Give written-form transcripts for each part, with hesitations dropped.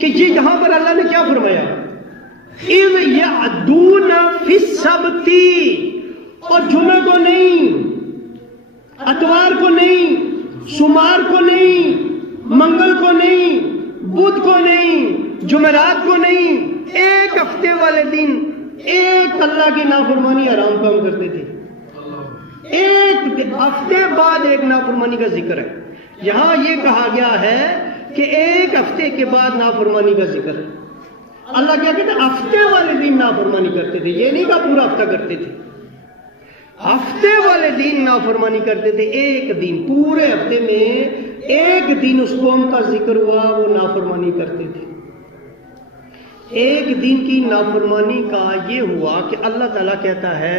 کہ یہ یہاں پر اللہ نے کیا فرمایا؟ اِذْ يَعْدُونَ فِي السَّبْتِ، اور جمعہ کو نہیں، اتوار کو نہیں، سمار کو نہیں، منگل کو نہیں، بدھ کو نہیں، جمعرات کو نہیں، ایک ہفتے والے دن ایک اللہ کی نافرمانی حرام کام کرتے تھے. ایک ہفتے بعد ایک نافرمانی کا ذکر ہے. یہاں یہ کہا گیا ہے کہ ایک ہفتے کے بعد نافرمانی کا ذکر ہے. اللہ کیا کہتے ہیں؟ ہفتے والے دن نافرمانی کرتے تھے. یہ نہیں کہا پورا ہفتہ کرتے تھے، ہفتے والے دن نافرمانی کرتے تھے. ایک دن، پورے ہفتے میں ایک دن اس قوم کا ذکر ہوا وہ نافرمانی کرتے تھے. ایک دن کی نافرمانی کا یہ ہوا کہ اللہ تعالیٰ کہتا ہے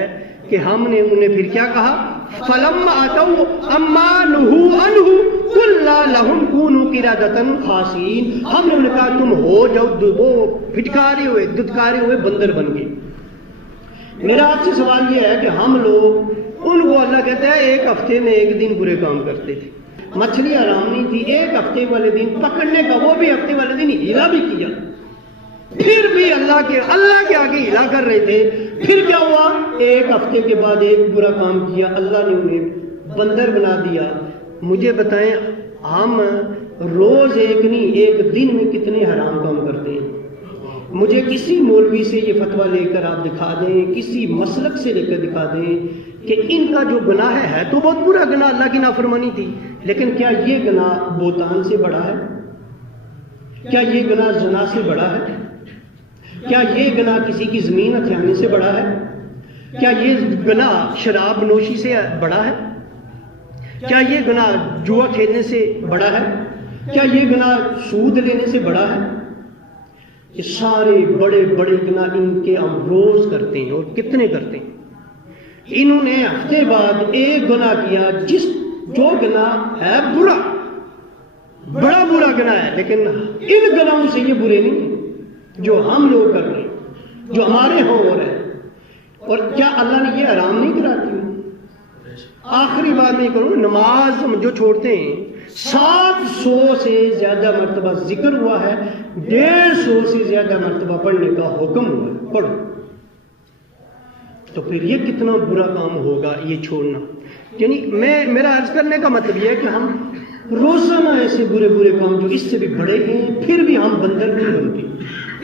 کہ ہم نے انہیں پھر کیا کہا؟ فَلَمَّا أَتَوْا عَمَّا نُهُوا عَنْهُ قُلْنَا لَهُمْ كُونُوا قِرَدَةً خَاسِئِينَ. ہم نے انہیں کہا تم ہو جاؤ وہ پھٹکارے ہوئے ددکارے ہوئے بندر بن گئے. میرا آپ سے سوال یہ ہے کہ ہم لوگ ان کو اللہ کہتا ہے ایک ہفتے میں ایک دن برے کام کرتے تھے. مچھلی حرام نہیں تھی، ایک ہفتے والے دن پکڑنے کا، وہ بھی ہفتے والے دن ہیلا بھی کیا، پھر بھی اللہ کے آگے ہلا کر رہے تھے. پھر کیا ہوا؟ ایک ہفتے کے بعد ایک برا کام کیا، اللہ نے انہیں بندر بنا دیا. مجھے بتائیں ہم روز ایک نہیں ایک دن میں کتنے حرام کام کرتے ہیں؟ مجھے کسی مولوی سے یہ فتویٰ لے کر آپ دکھا دیں، کسی مسلک سے لے کر دکھا دیں کہ ان کا جو گناہ ہے تو بہت برا گناہ، اللہ کی نافرمانی تھی، لیکن کیا یہ گناہ بہتان سے بڑا ہے؟ کیا یہ گناہ زنا سے بڑا ہے؟ کیا یہ گناہ کسی کی زمین ہتھیانے سے بڑا ہے؟ کیا یہ گناہ شراب نوشی سے بڑا ہے؟ کیا یہ گناہ جوا کھیلنے سے بڑا ہے؟ کیا یہ گناہ سود لینے سے بڑا ہے؟ یہ سارے بڑے بڑے گناہ ان کے ہم روز کرتے ہیں، اور کتنے کرتے ہیں. انہوں نے ہفتے بعد ایک گناہ کیا جو گناہ ہے برا، بڑا برا گناہ ہے، لیکن ان گناہوں سے یہ برے نہیں ہیں جو ہم لوگ کر رہے ہیں، جو ہمارے ہاں ہو رہے ہیں. اور کیا اللہ نے یہ حرام نہیں کرا دی؟ آخری بات میں کروں، نماز ہم جو چھوڑتے ہیں 700 سے زیادہ مرتبہ ذکر ہوا ہے، 150 سے زیادہ مرتبہ پڑھنے کا حکم ہوا ہے، پڑھو. تو پھر یہ کتنا برا کام ہوگا یہ چھوڑنا. یعنی میرا عرض کرنے کا مطلب یہ ہے کہ ہم روزانہ ایسے برے برے کام جو اس سے بھی بڑے ہیں، پھر بھی ہم بندر نہیں بنتے،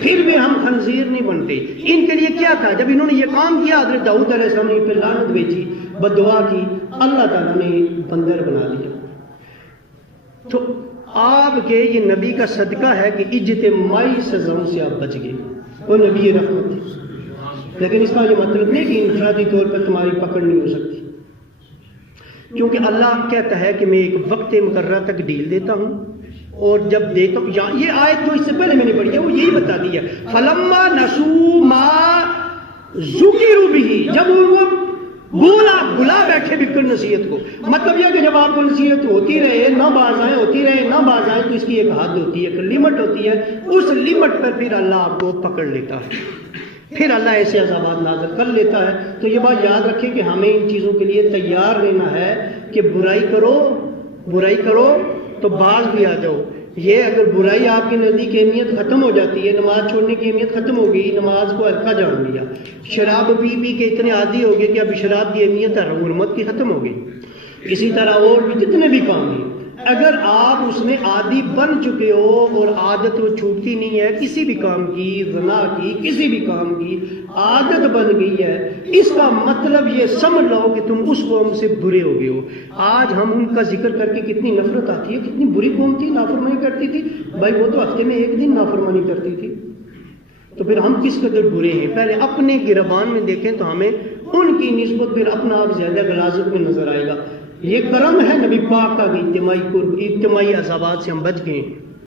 پھر بھی ہم خنزیر نہیں بنتے. ان کے لیے کیا تھا؟ جب انہوں نے یہ کام کیا، حضرت داؤد علیہ السلام نے پہ لعنت بھیجی، بددعا کی، اللہ تعالیٰ نے بندر بنا دیا. تو آپ کے یہ نبی کا صدقہ ہے کہ اجتماعی سزاؤں سے آپ بچ گئے. وہ نبی رحمت تھی، لیکن اس کا یہ مطلب نہیں کہ انفرادی طور پر تمہاری پکڑ نہیں ہو سکتی، کیونکہ اللہ کہتا ہے کہ میں ایک وقت مقررہ تک ڈیل دیتا ہوں، اور جب دیتا ہوں، یہ آیت جو اس سے پہلے میں نے پڑھی ہے وہ یہی بتا دی ہے. فَلَمَّا نَسُوا مَا ذُكِرُوا بِهِ، جب ان کو بلا بیٹھے بکر نصیحت کو. مطلب یہ کہ جب آپ کو نصیحت ہوتی رہے، نہ باز آئیں ہوتی رہے، نہ باز آئیں، تو اس کی ایک حد ہوتی ہے، ایک لمٹ ہوتی ہے. اس لمٹ پر پھر اللہ آپ کو پکڑ لیتا ہے، پھر اللہ ایسے عذابات نازل کر لیتا ہے. تو یہ بات یاد رکھیں کہ ہمیں ان چیزوں کے لیے تیار رہنا ہے کہ برائی کرو تو باز بھی آ جاؤ. یہ اگر برائی آپ کی نزدیک اہمیت ختم ہو جاتی ہے، نماز چھوڑنے کی اہمیت ختم ہو گئی، نماز کو ہلکا جان لیا، شراب پی کے اتنے عادی ہو گئے کہ اب شراب کی اہمیت حرمت کی ختم ہو گئی. اسی طرح اور بھی جتنے بھی کام ہیں، اگر آپ اس میں عادی بن چکے ہو اور عادت وہ چھوٹتی نہیں ہے، کسی بھی کام کی، زنا کی، کسی بھی کام کی عادت بن گئی ہے، اس کا مطلب یہ سمجھ لو کہ تم اس قوم سے برے ہو گئے ہو. آج ہم ان کا ذکر کر کے کتنی نفرت آتی ہے، کتنی بری قوم تھی، نافرمانی کرتی تھی. بھائی وہ تو ہفتے میں ایک دن نافرمانی کرتی تھی، تو پھر ہم کس قدر برے ہیں؟ پہلے اپنے گربان میں دیکھیں تو ہمیں ان کی نسبت پھر اپنا آپ زیادہ غلاظت میں نظر آئے گا. یہ کرم ہے نبی پاک کا کہ اجتماعی عذابات سے ہم بچ گئے ہیں.